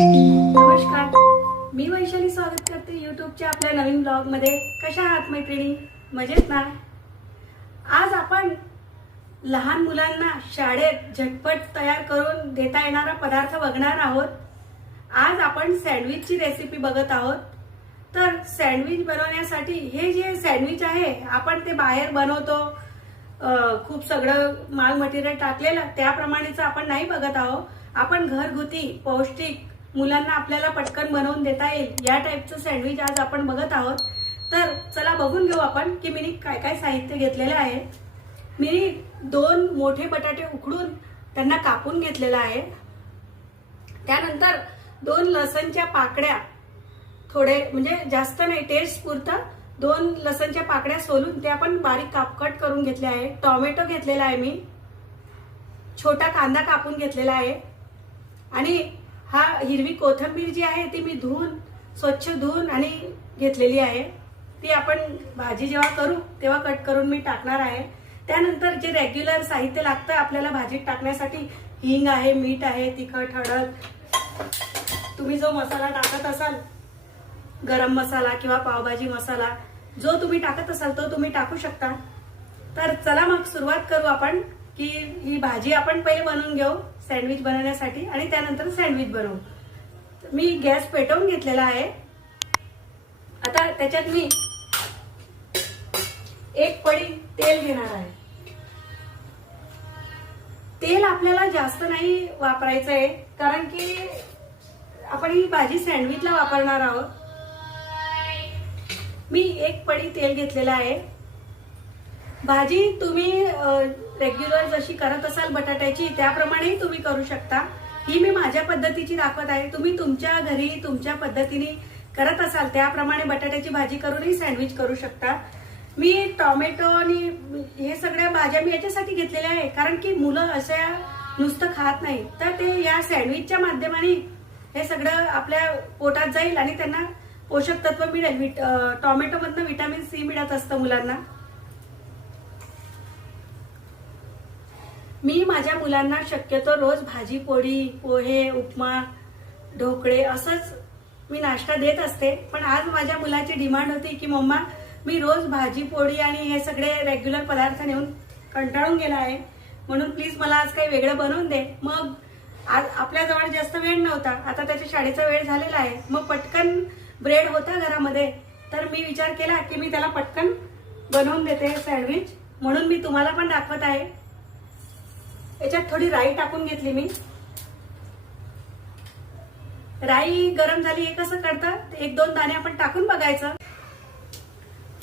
नमस्कार. मी वैशाली स्वागत करते युट्यूबच्या आपल्या नवीन ब्लॉगमध्ये कशा आहात मैत्रिणी? मजेत ना? आज आपण लहान मुलांना शाळेत झटपट तयार करून देता येणारा पदार्थ बघणार आहोत. आज आपण सँडविचची रेसिपी बघत आहोत. तर सँडविच बनवण्यासाठी हे जे सँडविच आहे आपण ते बाहेर बनवतो. खूप सगळं माल मटेरियल टाकलेलं त्याप्रमाणेच आपण नाही बघत आहोत. आपण घरगुती पौष्टिक मुलांना आपल्याला पटकन बनवून देता येईल. या टाईपचं सँडविच आज आपण बघत आहोत. तर चला बघून घेऊ आपण की मी काय काय साहित्य घेतलेलं आहे. मी दोन मोठे बटाटे उकडून त्यांना कापून घेतलेलं आहे. त्यानंतर दोन लसणच्या पाकड्या थोडे म्हणजे जास्त नाही टेस्ट पुरतं. दोन लसणच्या पाकड्या सोलून ते आपण बारीक कापकट करून घेतले आहे. टोमॅटो घेतलेला आहे मी. छोटा कांदा कापून घेतलेला आहे. आणि हा हिरवी कोथिंबीर जी आहे ती मी धुवून स्वच्छ धुवून आणि घेतलेली आहे. ती आपण भाजी जेव्हा करू तेव्हा कट करून मी टाकणार आहे. त्यानंतर जे रेग्युलर साहित्य लागतं आपल्याला भाजीत टाकण्यासाठी हिंग आहे मीठ आहे तिखट हळद. तुम्ही जो मसाला टाकत असाल गरम मसाला किंवा पावभाजी मसाला जो तुम्ही टाकत असाल तो तुम्ही टाकू शकता. तर चला मग सुरुवात करू आपण की ही भाजी आपण पहिले बनवून घेऊ. सँडविच बनवण्यासाठी आणि त्यानंतर सँडविच बनवू. मी गॅस पेटवून घेतलेला आहे. आता त्याच्यात मी एक पडी तेल घेणार आहे. तेल आपल्याला जास्त नाही वापरायचं आहे कारण की आपण ही भाजी सँडविचला वापरणार आहोत. मी एक पडी तेल घेतलेलं आहे. भाजी तुम्ही रेग्युलर जशी करत असाल बटाट्याची त्याप्रमाणेही तुम्ही करू शकता. ही मी माझ्या पद्धतीची दाखवत आहे. तुम्ही तुमच्या घरी तुमच्या पद्धतीने करत असाल त्याप्रमाणे बटाट्याची भाजी करूनही सँडविच करू शकता. मी टोमॅटो आणि हे सगळ्या भाज्या मी याच्यासाठी घेतलेल्या आहे. कारण की मुलं अशा नुसतं खात नाही तर ते या सँडविचच्या माध्यमाने हे सगळं आपल्या पोटात जाईल आणि त्यांना पोषक तत्व मिळेल. विट टोमॅटोमधनं विटॅमिन सी मिळत असतं मुलांना. मी माझ्या मुलांना शक्यतो रोज भाजी पोळी पोहे उपमा ढोकळे असंच मी नाश्ता देत असते. पण आज माझ्या मुलाची डिमांड होती की मम्मा मी रोज भाजी पोळी आणि हे सगळे रेग्युलर पदार्थ नेऊन कंटाळून गेला आहे. म्हणून प्लीज मला आज काही वेगळं बनवून दे. मग आज आपल्याजवळ जास्त वेळ नव्हता. आता त्याच्या शाळेचा वेळ झालेला आहे. मग पटकन ब्रेड होता घरामध्ये. तर मी विचार केला की मी त्याला पटकन बनवून देते सँडविच म्हणून मी तुम्हाला पण दाखवत आहे. याच्यात थोडी राई टाकून घेतली मी. राई गरम झाली हे कसं करतं एक दोन दाणे आपण टाकून बघायचं.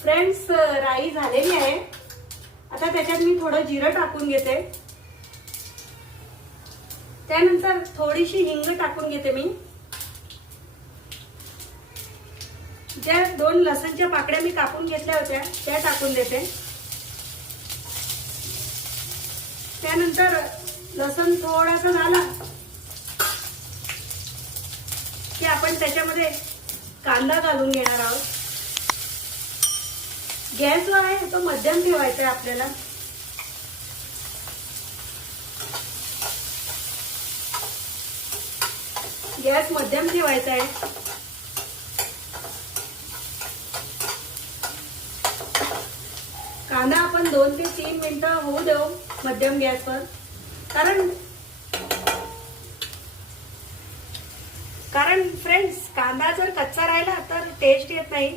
फ्रेंड्स राई झालेली आहे. आता त्याच्यात मी थोडं जिरं टाकून घेते. त्यानंतर थोडीशी हिंग टाकून घेते मी. ज्या दोन लसणच्या पाकड्या मी कापून घेतल्या होत्या त्या टाकून देते. त्यानंतर लसण थोडासा झाला की आपण त्याच्यामध्ये कांदा घालून घेणार आहोत. गॅस जो आहे तो मध्यम ठेवायचा आहे आपल्याला. गॅस मध्यम ठेवायचा आहे. कांदा आपण दोन ते तीन मिनिटं होऊ देऊ मध्यम गॅसवर. कारण कारण फ्रेंड्स कांदा जर कच्चा राहिला तर टेस्ट येत नाही.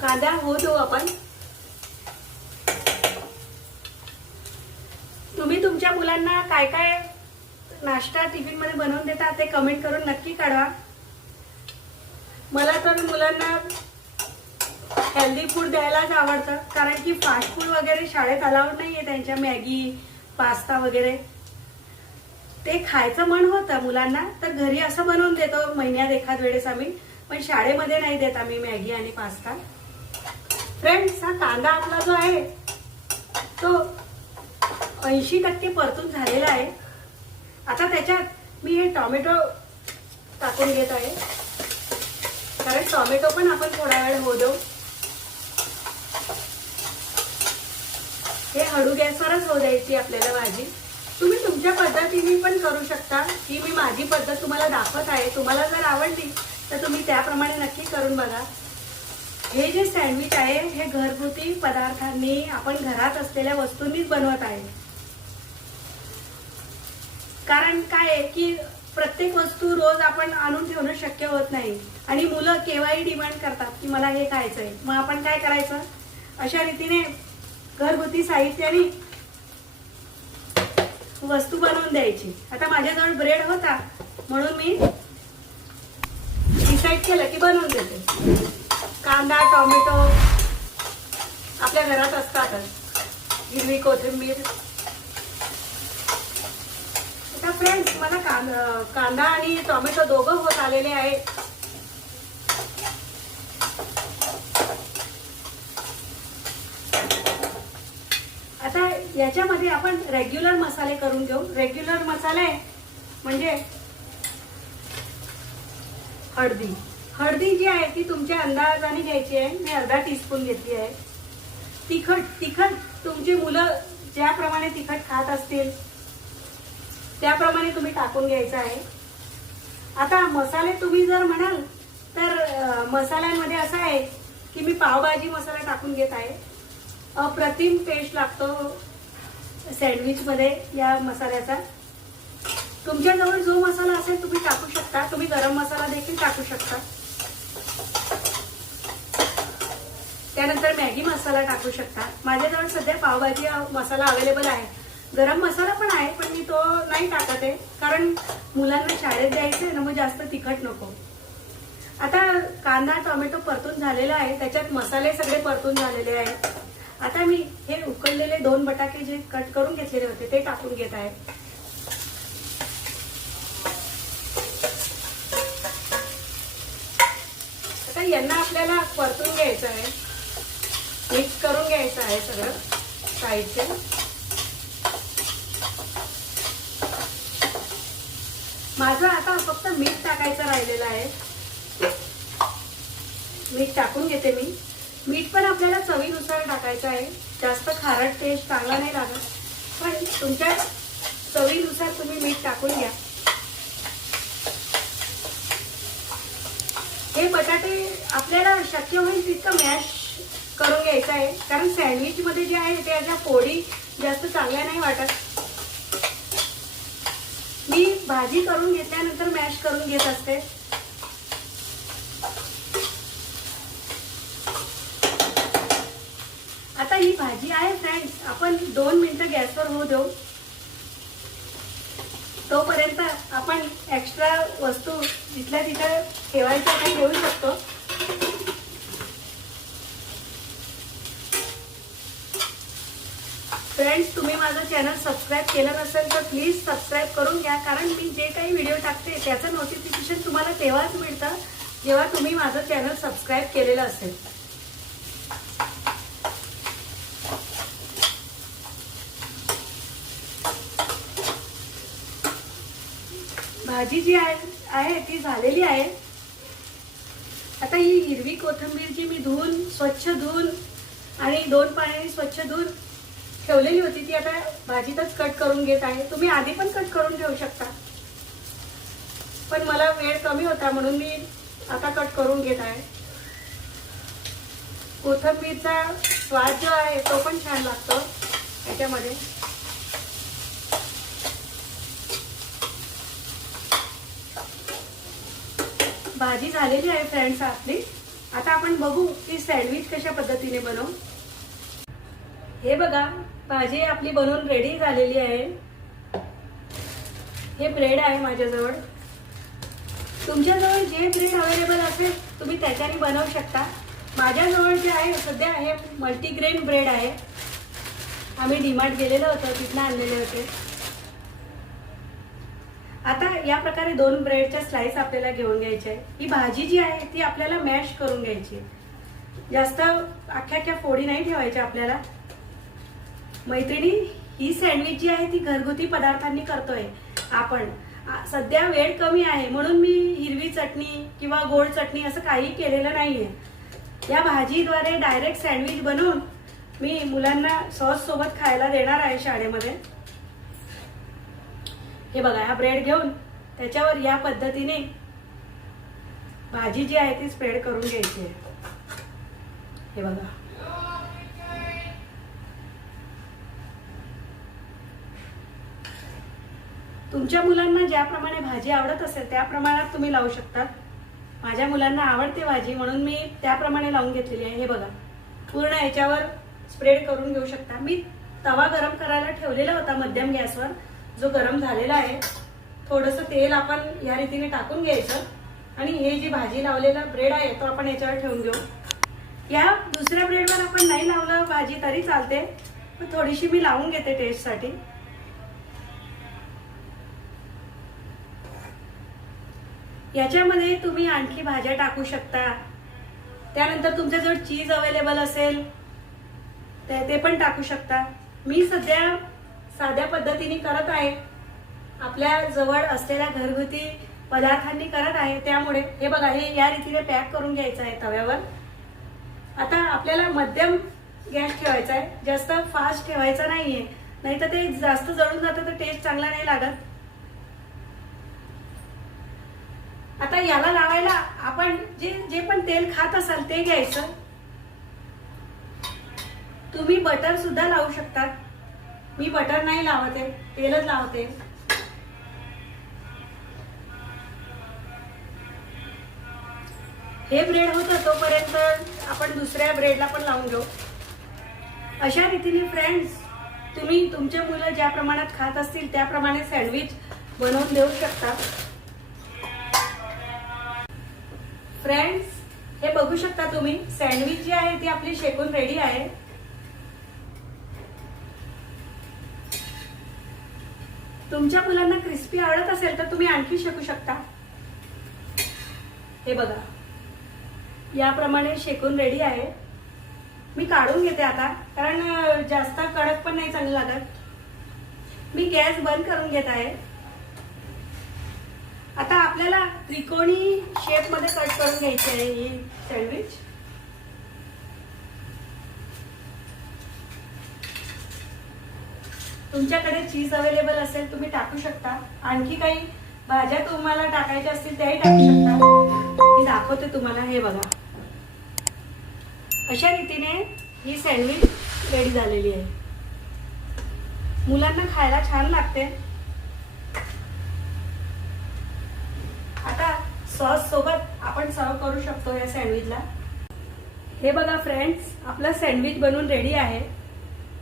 कांदा होऊ देऊ आपण. तुम्ही तुमच्या मुलांना काय काय नाश्ता टिफिनमध्ये बनवून देता ते कमेंट करून नक्की काढवा मला तर मुलांना हेल्दी फूड द्यायलाच आवडतं. कारण की फास्ट फूड वगैरे शाळेत अलाउड आहे त्यांच्या. मॅगी पास्ता वगैरे. ते खायचं मन होतं मुलांना तर घरी असं बनवून देतो. महिन्यात एखाद वेळेस आम्ही. पण शाळेमध्ये नाही देत आम्ही मॅगी आणि पास्ता. फ्रेंड्स हा कांदा आपला जो आहे तो ऐंशी टक्के परतून झालेला आहे. आता त्याच्यात मी हे टोमॅटो टाकून घेत आहे. कारण टॉमॅटो पण आपण थोडा वेळ होऊ देऊ हे हळू गॅसवरच होऊ द्यायची आपल्याला भाजी. तुम्ही तुमच्या पद्धतीने पण करू शकता. ही मी माझी पद्धत तुम्हाला दाखवत आहे. तुम्हाला जर आवडली तर तुम्ही त्याप्रमाणे नक्की करून बघा. हे जे सँडविच आहे हे घरगुती पदार्थांनी आपण घरात असलेल्या वस्तूंनीच बनवत आहे. कारण काय आहे की प्रत्येक वस्तू रोज आपण आणून ठेवणं शक्य होत नाही. आणि मुलं केव्हाही डिमांड करतात की मला हे खायचं आहे. मग आपण काय करायचं? अशा रीतीने घरगुती साहित्याने वस्तू बनवून द्यायची. आता माझ्याजवळ ब्रेड होता म्हणून मी डिसाईड केलं की बनवून देते. कांदा टोमॅटो आपल्या घरात असतातच. हिरवी कोथिंबीर फ्रेंड्स मला कांदा कांदा आणि टोमॅटो दोघं होत आलेले आहे. आता याच्यामध्ये आपण रेग्युलर मसाले करून घेऊ. रेग्युलर मसाले म्हणजे हळदी. हळदी जी आहे ती तुमच्या अंदाजाने घ्यायची आहे. मी अर्धा टीस्पून घेतली आहे. तिखट तिखट तुमची मुलं ज्याप्रमाणे तिखट खात असतील त्याप्रमाणे तुम्ही टाकून घ्यायचं आहे. आता मसाले तुम्ही जर म्हणाल तर मसाल्यांमध्ये असं आहे की मी पावभाजी मसाला टाकून घेत आहे. अप्रतिम टेस्ट लागतो सँडविचमध्ये या मसाल्याचा. तुमच्याजवळ जो मसाला असेल तुम्ही टाकू शकता. तुम्ही गरम मसाला देखील टाकू शकता. त्यानंतर मॅगी मसाला टाकू शकता. माझ्याजवळ सध्या पावभाजी मसाला अवेलेबल आहे. गरम मसाला पण आहे पण मी तो नाही टाकत आहे. कारण मुलांना शाळेत द्यायचं आहे ना मग जास्त तिखट नको. आता कांदा टोमॅटो परतून झालेला आहे. त्याच्यात मसाले सगळे परतून झालेले आहेत. आता मी हे उकळलेले दोन बटाके जे कट करून घेतलेले होते ते टाकून घेत आहे. आता यांना आपल्याला परतून घ्यायचं आहे. मिक्स करून घ्यायचं आहे सगळं साईडचे. माझं आता फक्त मीठ टाकायचं राहिलेलं आहे. मीठ टाकून घेते मी. मीठ पण आपल्याला चवीनुसार टाकायचं आहे. जास्त खारट टेस्ट चांगला नाही लागत. पण तुमच्या चवीनुसार तुम्ही मीठ टाकून घ्या. हे बटाटे आपल्याला शक्य होईल तितकं मॅश करून घ्यायचं आहे. कारण सँडविचमध्ये जे आहे त्याच्या पोळी जास्त चांगल्या नाही वाटत. मी भाजी करून घेतल्यानंतर मॅश करून घेत असते. आता ही भाजी आहे फ्रेंड्स आपण दोन मिनिटं गॅसवर होऊ देऊ. तोपर्यंत आपण एक्स्ट्रा वस्तू जिथल्या तिथं ठेवायच्या काही घेऊ शकतो. फ्रेंड्स तुम्ही माझं चॅनल सबस्क्राईब केलं नसेल तर प्लीज सबस्क्राईब करून घ्या. कारण मी जे काही व्हिडिओ टाकते त्याचं नोटिफिकेशन तुम्हाला तेव्हाच मिळतं जेव्हा तुम्ही माझं चॅनल सबस्क्राईब केलेलं असेल. भाजी जी आहे ती झालेली आहे. आता ही हिरवी कोथंबीर जी मी धुवून स्वच्छ धुवून आणि दोन पाण्याने स्वच्छ धुवून ठेवलेली होती ती आता भाजीतच कट करून घेत आहे. तुम्ही आधी पण कट करून घेऊ शकता. पण मला वेळ कमी होता म्हणून मी आता कट करून घेत आहे. कोथिंबीरचा स्वाद जो आहे तो पण छान लागतो याच्यामध्ये. भाजी झालेली आहे फ्रेंड्स आपली. आता आपण बघू की सँडविच कशा पद्धतीने बनवू. हे बघा भाजी आपली बनवून रेडी झालेली आहे. हे ब्रेड आहे माझ्याजवळ. तुमच्याजवळ जे ब्रेड अवेलेबल असेल तुम्ही त्याच्याने बनवू शकता. माझ्याजवळ जे आहे सध्या हे मल्टीग्रेन ब्रेड आहे. आम्ही डिमार्ट गेलेलं होतं तिथनं आणलेले होते. आता या प्रकारे दोन ब्रेडच्या स्लाइस आपल्याला घेऊन घ्यायचे आहे. ही भाजी जी आहे ती आपल्याला मॅश करून घ्यायची आहे. जास्त अख्ख्या अख्ख्या फोडी नाही ठेवायच्या आपल्याला. मैत्रिणी ही सँडविच जी आहे ती घरगुती पदार्थांनी करतोय. आपण सध्या वेळ कमी आहे म्हणून मी हिरवी चटणी किंवा गोड चटणी असं काही केलेलं नाहीये. या भाजीद्वारे डायरेक्ट सँडविच बनवून मी मुलांना सॉस सोबत खायला देणार आहे शाळेमध्ये. हे बघा हा ब्रेड घेऊन त्याच्यावर या पद्धतीने भाजी जी आहे ती स्प्रेड करून घ्यायची आहे. हे बघा. तुमच्या मुलांना ज्याप्रमाणे भाजी आवडत असेल त्या प्रमाणात तुम्ही लावू शकता. माझ्या मुलांना आवडते भाजी म्हणून मी त्याप्रमाणे लावून घेतलेली आहे. हे बघा. पूर्ण याच्यावर स्प्रेड करून घेऊ शकता. मी तवा गरम करायला ठेवलेला होता मध्यम गॅसवर. जो गरम झालेला आहे. थोडंसं तेल आपण या रीतीने टाकून घ्यायचं. आणि हे जी भाजी लावलेला ब्रेड आहे तो आपण याच्यावर ठेवून घेऊ. या दुसऱ्या ब्रेडवर आपण नाही लावलं भाजी तरी चालते. पण थोडीशी मी लावून घेते टेस्टसाठी याच्यामध्ये तुम्ही आणखी भाज्या टाकू शकता. त्यानंतर तुमच्याजवळ चीज अवेलेबल असेल ते ते पण टाकू शकता. मी सध्या साध्या पद्धतीने करत आहे. आपल्या जवळ असलेल्या घरगुती पदार्थांनी करत आहे. त्यामुळे हे बघा हे या रीतीने पॅक करून घ्यायचं आहे तव्यावर. आता आपल्याला मध्यम गॅस ठेवायचा आहे. जास्त फास्ट ठेवायचा नाहीये. नाही तर ते जास्त जळून जातं तर टेस्ट चांगला नाही लागत. आता याला लावायला आपण जे जे पण तेल खात असाल ते घ्यायचं. तुम्ही बटर सुद्धा लावू शकता. मी बटर नाही लावते तेलच लावते. हे ब्रेड होतं तोपर्यंत आपण दुसऱ्या ब्रेडला पण लावून घेऊ. अशा रीतीने फ्रेंड्स तुम्ही तुमचे मुलं ज्या प्रमाणात खात असतील त्याप्रमाणे सँडविच बनवून देऊ शकता. फ्रेंड्स हे बघू शकता तुम्ही. सँडविच जी आहे ती आपली शेकून रेडी आहे. तुमच्या मुलांना क्रिस्पी आवडत असेल तर तुम्ही आणखी शेकू शकता. हे बघा. याप्रमाणे शेकून रेडी आहे. मी काढून घेते आता कारण जास्त कडक पण नाही चांगलं लागत. मी गॅस बंद करून घेत आहे. आता आपल्याला त्रिकोणी शेपमध्ये कट करून घ्यायची आहे ही सँडविच तुमच्याकडे चीज अवेलेबल असेल तुम्ही टाकू शकता. आणखी काही भाज्या तुम्हाला टाकायच्या असतील त्याही टाकू शकता. मी दाखवते तुम्हाला हे बघा. अशा रीतीने ही सँडविच रेडी झालेली आहे. मुलांना खायला छान लागते आता सॉस सोबत आपण सर्व करू शकतो या सँडविचला हे बघा फ्रेंड्स आपलं सँडविच बनवून रेडी आहे.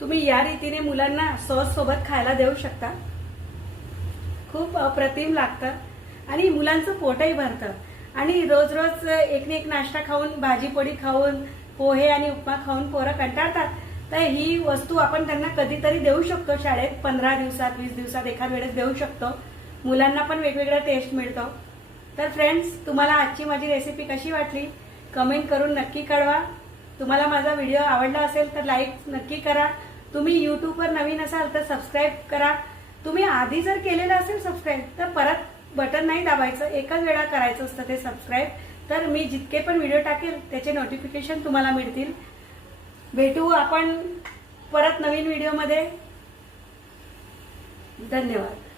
तुम्ही या रीतीने मुलांना सॉस सोबत खायला देऊ शकता. खूप अप्रतिम लागतं. आणि मुलांचं पोटही भरतं. आणि रोज रोज एक एक नाश्ता खाऊन भाजी पोळी खाऊन पोहे आणि उपमा खाऊन पोरं कंटाळतात. तर ही वस्तू आपण त्यांना कधीतरी देऊ शकतो शाळेत. पंधरा दिवसात वीस दिवसात एखाद वेळेस देऊ शकतो. मुलांना पण वेगवेगळा टेस्ट मिळतो. तर फ्रेंड्स तुम्हाला आजची माझी रेसिपी कशी वाटली? कमेंट करून नक्की कळवा. तुम्हाला माझा व्हिडिओ आवडला असेल तर लाईक नक्की करा. तुम्ही युट्यूबवर नवीन असाल तर सबस्क्राईब करा. तुम्ही आधी जर केलेलं असेल सबस्क्राईब तर परत बटन नाही दाबायचं. एकच वेळा करायचं असतं ते सबस्क्राईब तर मी जितके पण व्हिडिओ टाकेल त्याचे नोटिफिकेशन तुम्हाला मिळतील. भेटू आपण परत नवीन व्हिडिओमध्ये धन्यवाद.